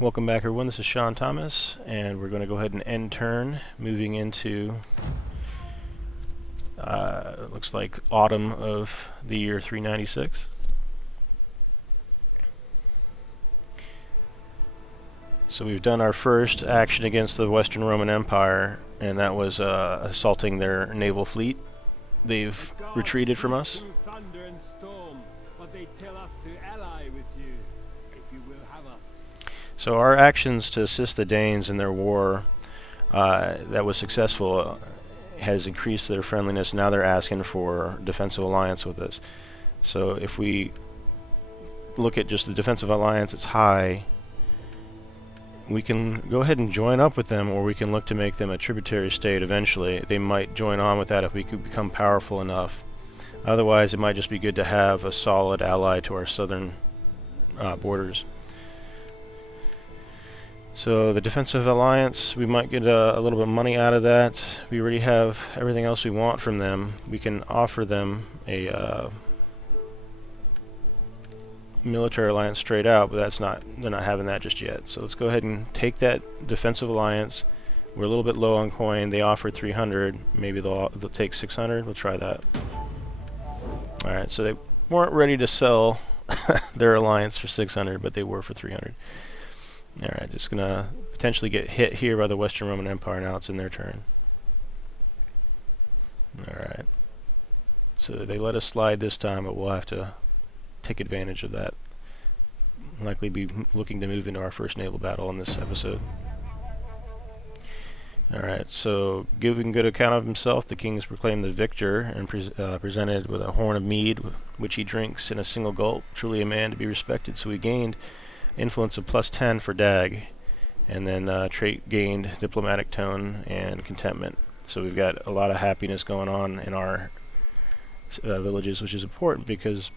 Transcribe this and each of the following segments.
Welcome back, everyone. This is SeanThomas, and we're going to go ahead and end turn, moving into looks like autumn of the year 396. So we've done our first action against the Western Roman Empire, and that was assaulting their naval fleet. They've retreated from us. Thunder and storm, but they tell us to ally with you, if you will have us. So our actions to assist the Danes in their war that was successful has increased their friendliness. Now they're asking for defensive alliance with us. So if we look at just the defensive alliance, it's high. We can go ahead and join up with them, or we can look to make them a tributary state eventually. They might join on with that if we could become powerful enough. Otherwise, it might just be good to have a solid ally to our southern borders. So the defensive alliance, we might get a little bit of money out of that. We already have everything else we want from them. We can offer them a military alliance straight out, but they're not having that just yet. So let's go ahead and take that defensive alliance. We're a little bit low on coin. They offered 300. Maybe they'll take 600. We'll try that. All right. So they weren't ready to sell their alliance for 600, but they were for 300. All right. Just gonna potentially get hit here by the Western Roman Empire. Now it's in their turn. All right. So they let us slide this time, but we'll have to take advantage of that. Likely be looking to move into our first naval battle in this episode. Alright, so giving good account of himself, the king is proclaimed the victor and presented with a horn of mead, which he drinks in a single gulp. Truly a man to be respected. So we gained influence of +10 for Dag, and then trait gained diplomatic tone and contentment. So we've got a lot of happiness going on in our villages, which is important because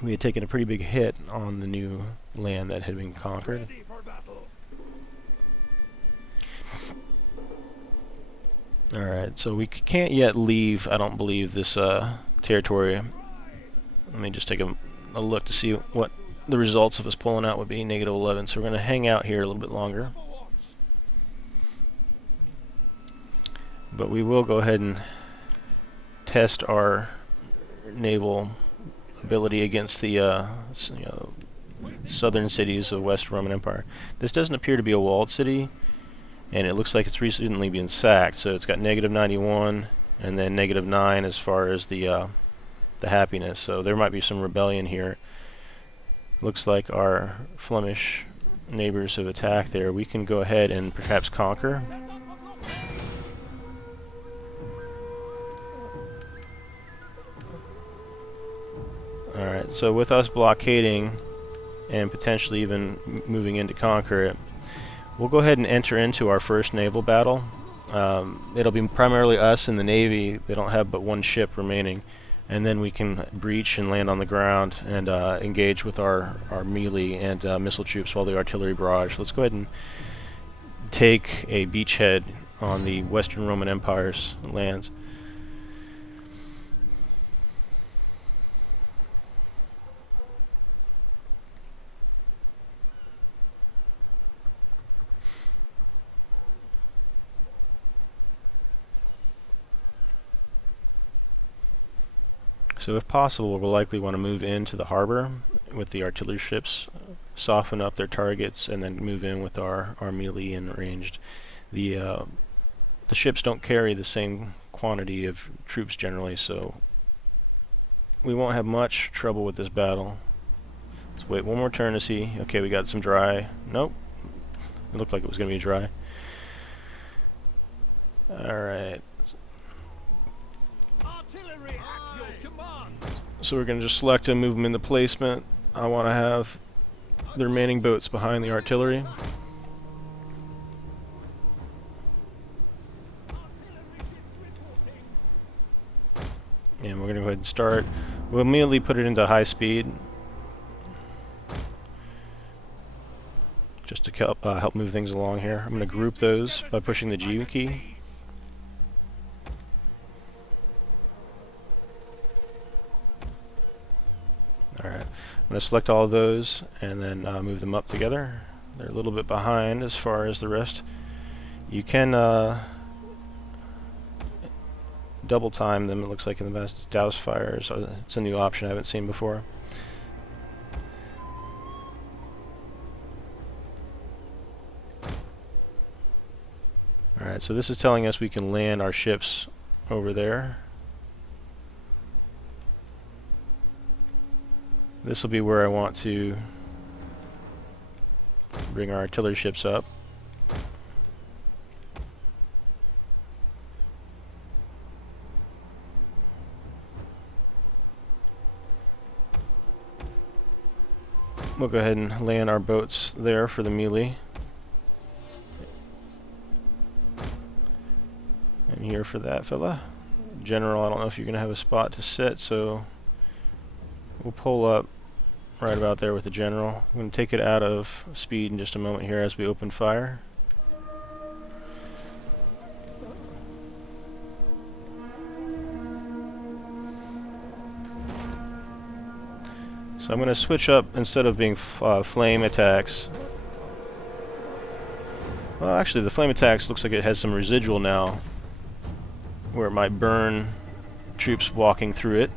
we had taken a pretty big hit on the new land that had been conquered. Alright, so we can't yet leave, I don't believe, this territory. Let me just take a look to see what the results of us pulling out would be. -11, so we're going to hang out here a little bit longer. But we will go ahead and test our naval ability against the southern cities of West Roman Empire. This doesn't appear to be a walled city, and it looks like it's recently been sacked. So it's got -91 and then -9 as far as the happiness. So there might be some rebellion here. Looks like our Flemish neighbors have attacked there. We can go ahead and perhaps conquer. Alright, so with us blockading and potentially even moving in to conquer it, we'll go ahead and enter into our first naval battle. It'll be primarily us and the Navy. They don't have but one ship remaining. And then we can breach and land on the ground and engage with our melee and missile troops while the artillery barrage. Let's go ahead and take a beachhead on the Western Roman Empire's lands. So if possible, we'll likely want to move into the harbor with the artillery ships, soften up their targets, and then move in with our melee and ranged. The ships don't carry the same quantity of troops generally, so we won't have much trouble with this battle. Let's wait one more turn to see. Okay, we got some dry. Nope. It looked like it was going to be dry. Alright. So we're going to just select and move them into placement. I want to have the remaining boats behind the artillery. And we're going to go ahead and start. We'll immediately put it into high speed, just to help move things along here. I'm going to group those by pushing the G key. Alright, I'm going to select all of those and then move them up together. They're a little bit behind as far as the rest. You can double time them, it looks like, in the best douse fires. It's a new option I haven't seen before. Alright, so this is telling us we can land our ships over there. This will be where I want to bring our artillery ships up. We'll go ahead and land our boats there for the melee. And here for that fella. General, I don't know if you're going to have a spot to sit, so we'll pull up right about there with the general. I'm going to take it out of speed in just a moment here as we open fire. So I'm going to switch up, instead of being flame attacks. Well, actually the flame attacks looks like it has some residual now, where it might burn troops walking through it.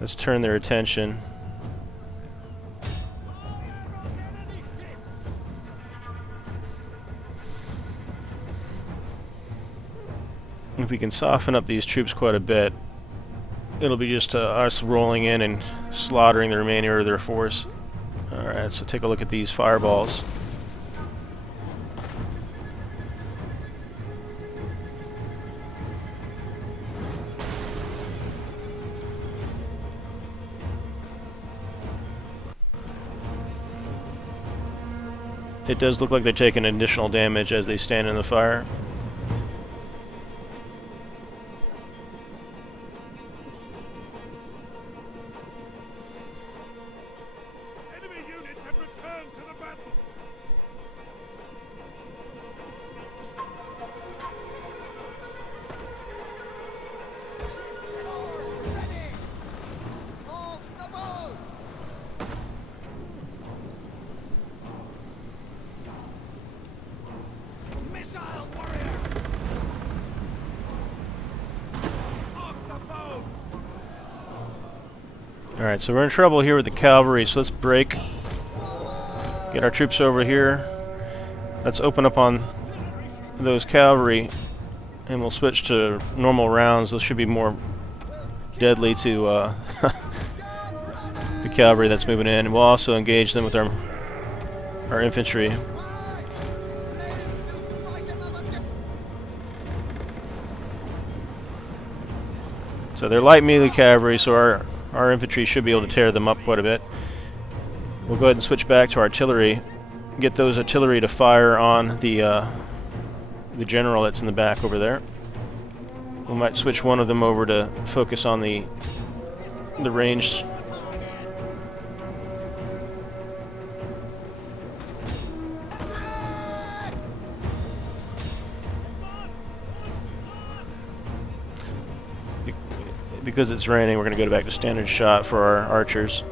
Let's turn their attention. If we can soften up these troops quite a bit, it'll be just us rolling in and slaughtering the remainder of their force. Alright, so take a look at these fireballs. It does look like they're taking additional damage as they stand in the fire. Enemy units have returned to the battle. Ships all ready. Off the boats. Missile warrior. Off the boats. Alright, so we're in trouble here with the cavalry, so let's break. Get our troops over here. Let's open up on those cavalry, and we'll switch to normal rounds. Those should be more deadly to the cavalry that's moving in. And we'll also engage them with our infantry. So they're light melee cavalry, so our infantry should be able to tear them up quite a bit. We'll go ahead and switch back to artillery. Get those artillery to fire on the general that's in the back over there. We might switch one of them over to focus on the ranged. Because it's raining, we're going to go back to standard shot for our archers.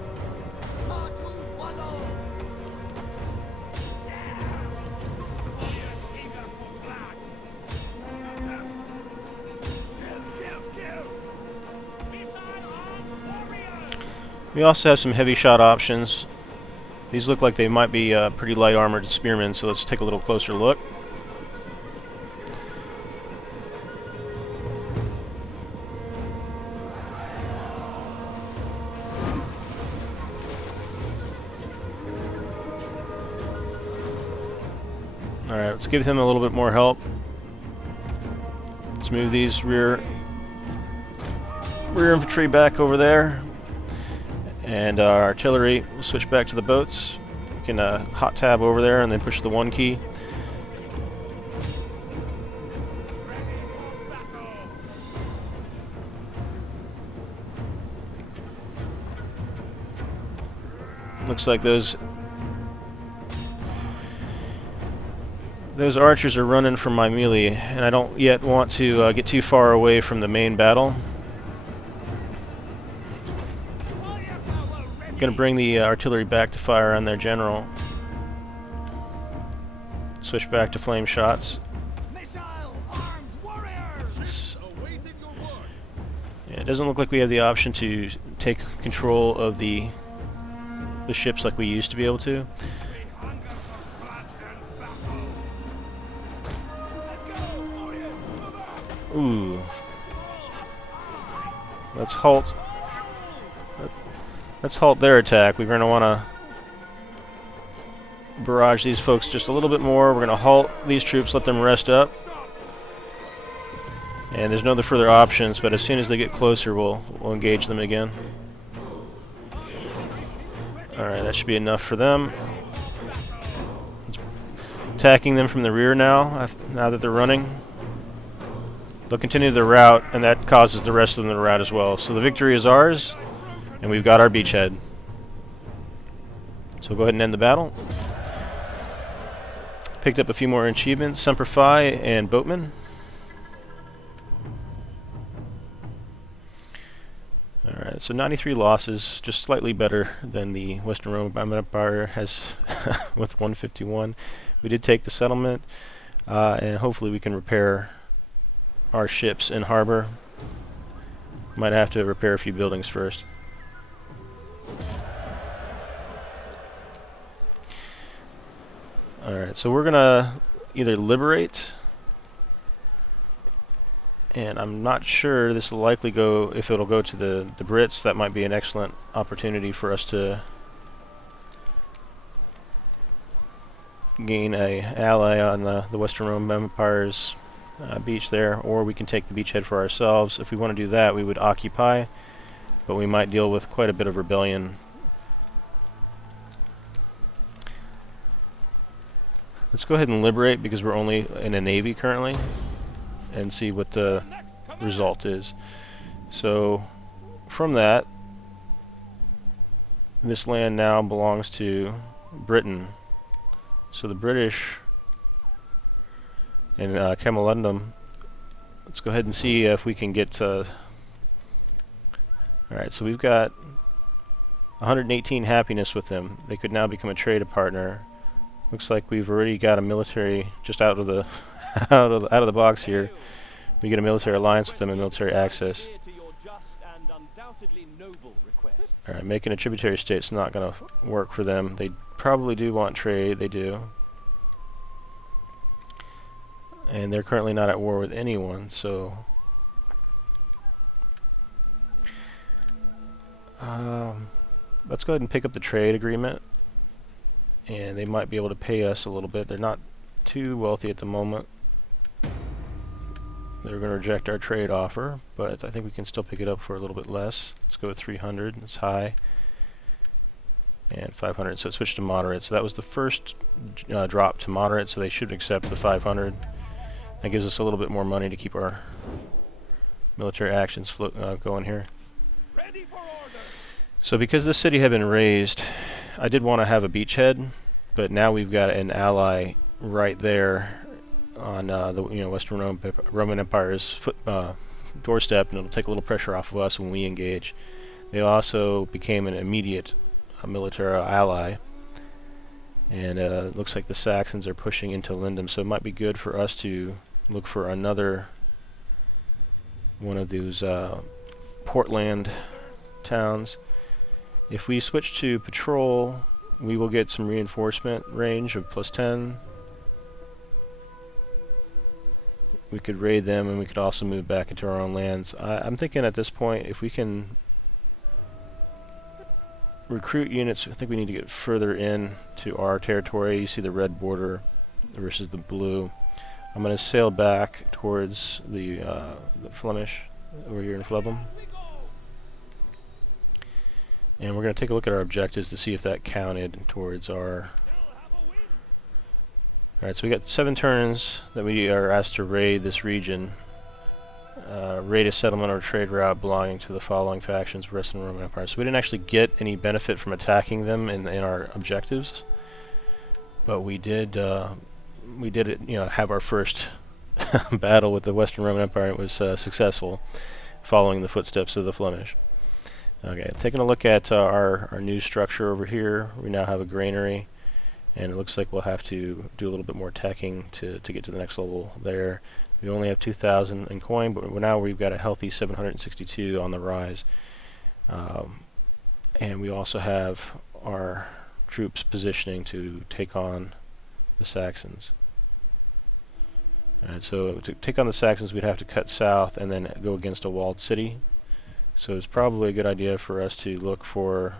We also have some heavy shot options. These look like they might be pretty light armored spearmen, so let's take a little closer look. Alright, let's give them a little bit more help. Let's move these rear infantry back over there. And our artillery, we'll switch back to the boats. We can hot tab over there and then push the 1 key. Looks like those archers are running from my melee, and I don't yet want to get too far away from the main battle. Going to bring the artillery back to fire on their general. Switch back to flame shots. Yeah, it doesn't look like we have the option to take control of the ships like we used to be able to. Ooh. Let's halt. Let's halt their attack. We're going to want to barrage these folks just a little bit more. We're going to halt these troops, let them rest up. And there's no other further options, but as soon as they get closer, we'll engage them again. Alright, that should be enough for them. Attacking them from the rear now that they're running. They'll continue their route, and that causes the rest of them to rout as well. So the victory is ours, and we've got our beachhead. So we'll go ahead and end the battle. Picked up a few more achievements, Semper Fi and Boatman. Alright, so 93 losses, just slightly better than the Western Roman Empire has with 151. We did take the settlement, and hopefully we can repair our ships in harbor. Might have to repair a few buildings first. Alright, so we're gonna either liberate, and I'm not sure this will likely go, if it'll go to the Brits. That might be an excellent opportunity for us to gain a ally on the Western Roman Empire's beach there, or we can take the beachhead for ourselves. If we want to do that, we would occupy, but we might deal with quite a bit of rebellion. Let's go ahead and liberate, because we're only in a navy currently, and see what the result is. So from that, this land now belongs to Britain. So the British in Camalundum, let's go ahead and see if we can get alright, so we've got 118 happiness with them. They could now become a trade partner. Looks like we've already got a military just out of the out of the box here. We get a military alliance with them and military access. Alright, making a tributary state's not going to work for them. They probably do want trade, they do. And they're currently not at war with anyone, so let's go ahead and pick up the trade agreement, and they might be able to pay us a little bit. They're not too wealthy at the moment. They're going to reject our trade offer, but I think we can still pick it up for a little bit less. Let's go with 300, it's high, and 500, so it switched to moderate. So that was the first drop to moderate, so they should accept the 500. That gives us a little bit more money to keep our military actions going here. So because this city had been raised, I did want to have a beachhead, but now we've got an ally right there on the Western Roman Empire's doorstep, and it'll take a little pressure off of us when we engage. They also became an immediate military ally, and it looks like the Saxons are pushing into Lindum, so it might be good for us to look for another one of those Portland towns. If we switch to patrol, we will get some reinforcement range of +10. We could raid them, and we could also move back into our own lands. I'm thinking at this point, if we can recruit units, I think we need to get further in to our territory. You see the red border versus the blue. I'm going to sail back towards the Flemish over here in Flevum. And we're going to take a look at our objectives to see if that counted towards our... Alright, so we got 7 turns that we are asked to raid this region. Raid a settlement or trade route belonging to the following factions, Western Roman Empire. So we didn't actually get any benefit from attacking them in our objectives, but we did have our first battle with the Western Roman Empire, and it was successful, following the footsteps of the Flemish. Okay, taking a look at our new structure over here, we now have a granary, and it looks like we'll have to do a little bit more tacking to get to the next level there. We only have 2,000 in coin, but now we've got a healthy 762 on the rise. And we also have our troops positioning to take on the Saxons. And so to take on the Saxons, we'd have to cut south and then go against a walled city. So it's probably a good idea for us to look for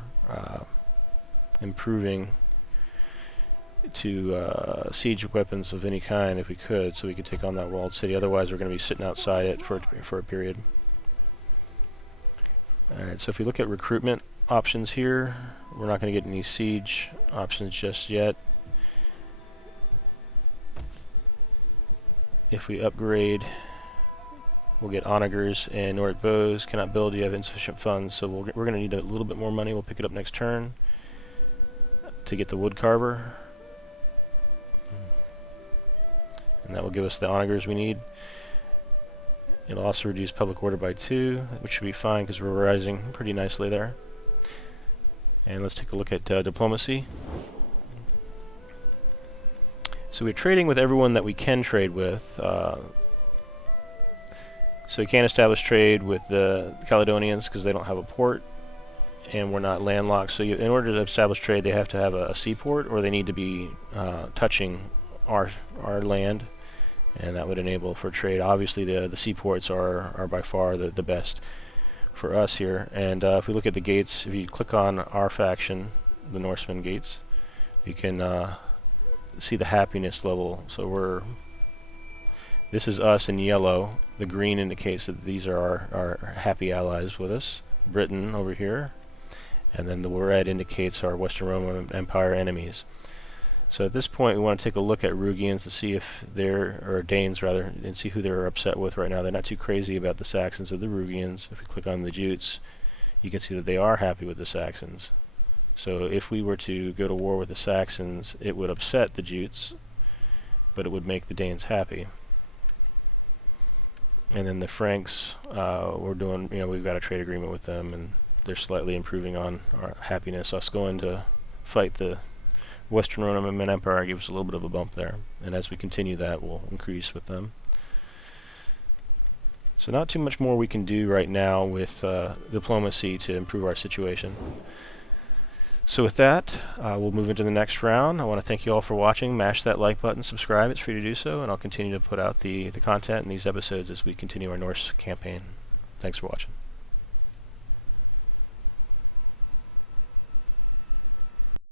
improving to siege weapons of any kind if we could, so we could take on that walled city. Otherwise, we're going to be sitting outside it for a period. Alright, so if we look at recruitment options here, we're not going to get any siege options just yet. If we upgrade, we'll get onagers and Nordic bows. Cannot build, you have insufficient funds, so we're going to need a little bit more money. We'll pick it up next turn to get the wood carver. And that will give us the onagers we need. It'll also reduce public order by 2, which should be fine because we're rising pretty nicely there. And let's take a look at diplomacy. So we're trading with everyone that we can trade with. So you can't establish trade with the Caledonians because they don't have a port, and we're not landlocked. So in order to establish trade, they have to have a seaport, or they need to be touching our land, and that would enable for trade. Obviously, the seaports are by far the best for us here. And if we look at the gates, if you click on our faction, the Norsemen gates, you can see the happiness level. So this is us in yellow. The green indicates that these are our happy allies with us. Britain over here. And then the red indicates our Western Roman Empire enemies. So at this point we want to take a look at Rugians to see if or Danes rather, and see who they're upset with right now. They're not too crazy about the Saxons or the Rugians. If we click on the Jutes, you can see that they are happy with the Saxons. So if we were to go to war with the Saxons, it would upset the Jutes, but it would make the Danes happy. And then the Franks, we're doing, we've got a trade agreement with them, and they're slightly improving on our happiness. Us going to fight the Western Roman Empire gives us a little bit of a bump there, and as we continue that, we'll increase with them. So not too much more we can do right now with diplomacy to improve our situation. So with that, we'll move into the next round. I want to thank you all for watching. Mash that like button, subscribe, it's free to do so, and I'll continue to put out the content in these episodes as we continue our Norse campaign. Thanks for watching.